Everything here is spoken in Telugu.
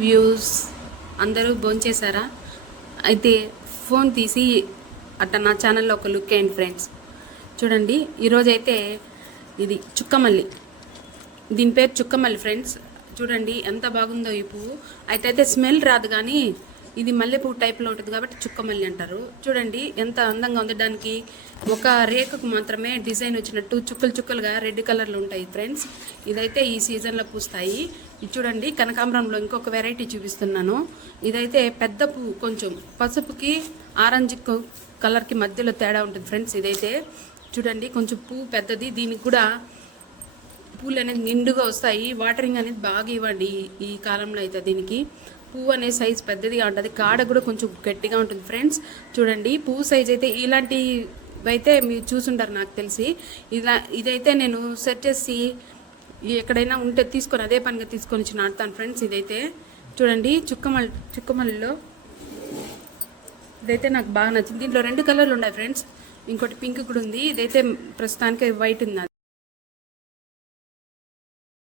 వ్యూస్ అందరూ భోంచేశారా? అయితే ఫోన్ తీసి అట్ట నా ఛానల్లో ఒక లుక్ అయ్యండి ఫ్రెండ్స్. చూడండి, ఈరోజైతే ఇది చుక్కమల్లి, దీని పేరు చుక్కమల్లి ఫ్రెండ్స్. చూడండి ఎంత బాగుందో ఈ పువ్వు. అయితే స్మెల్ రాదు, కానీ ఇది మల్లెపువ్వు టైప్లో ఉంటుంది కాబట్టి చుక్కమల్లి అంటారు. చూడండి ఎంత అందంగా ఉంది. దానికి ఒక రేఖకు మాత్రమే డిజైన్ వచ్చినట్టు చుక్కలు చుక్కలుగా రెడ్ కలర్లో ఉంటాయి ఫ్రెండ్స్. ఇదైతే ఈ సీజన్లో పూస్తాయి. ఇది చూడండి, కనకాంబరంలో ఇంకొక వెరైటీ చూపిస్తున్నాను. ఇదైతే పెద్ద పువ్వు, కొంచెం పసుపుకి ఆరెంజ్ కలర్కి మధ్యలో తేడా ఉంటుంది ఫ్రెండ్స్. ఇదైతే చూడండి కొంచెం పువ్వు పెద్దది. దీనికి కూడా పూలు అనేది నిండుగా వస్తాయి. వాటరింగ్ అనేది బాగా ఇవ్వండి ఈ కాలంలో. అయితే దీనికి పువ్వు అనే సైజ్ పెద్దదిగా ఉంటుంది, కాడ కూడా కొంచెం గట్టిగా ఉంటుంది ఫ్రెండ్స్. చూడండి పువ్వు సైజ్ అయితే ఇలాంటివి అయితే మీరు చూసుంటారు నాకు తెలిసి. ఇదైతే నేను సెట్ చేసి ఎక్కడైనా ఉంటే తీసుకొని అదే పనిగా తీసుకొని వచ్చి నాటుతాను ఫ్రెండ్స్. ఇదైతే చూడండి చుక్కమల్లిలో ఇదైతే నాకు బాగా నచ్చింది. దీంట్లో 2 కలర్లు ఉన్నాయి ఫ్రెండ్స్, ఇంకోటి పింక్ కూడా ఉంది. ఇదైతే ప్రస్తుతానికి వైట్ ఉంది.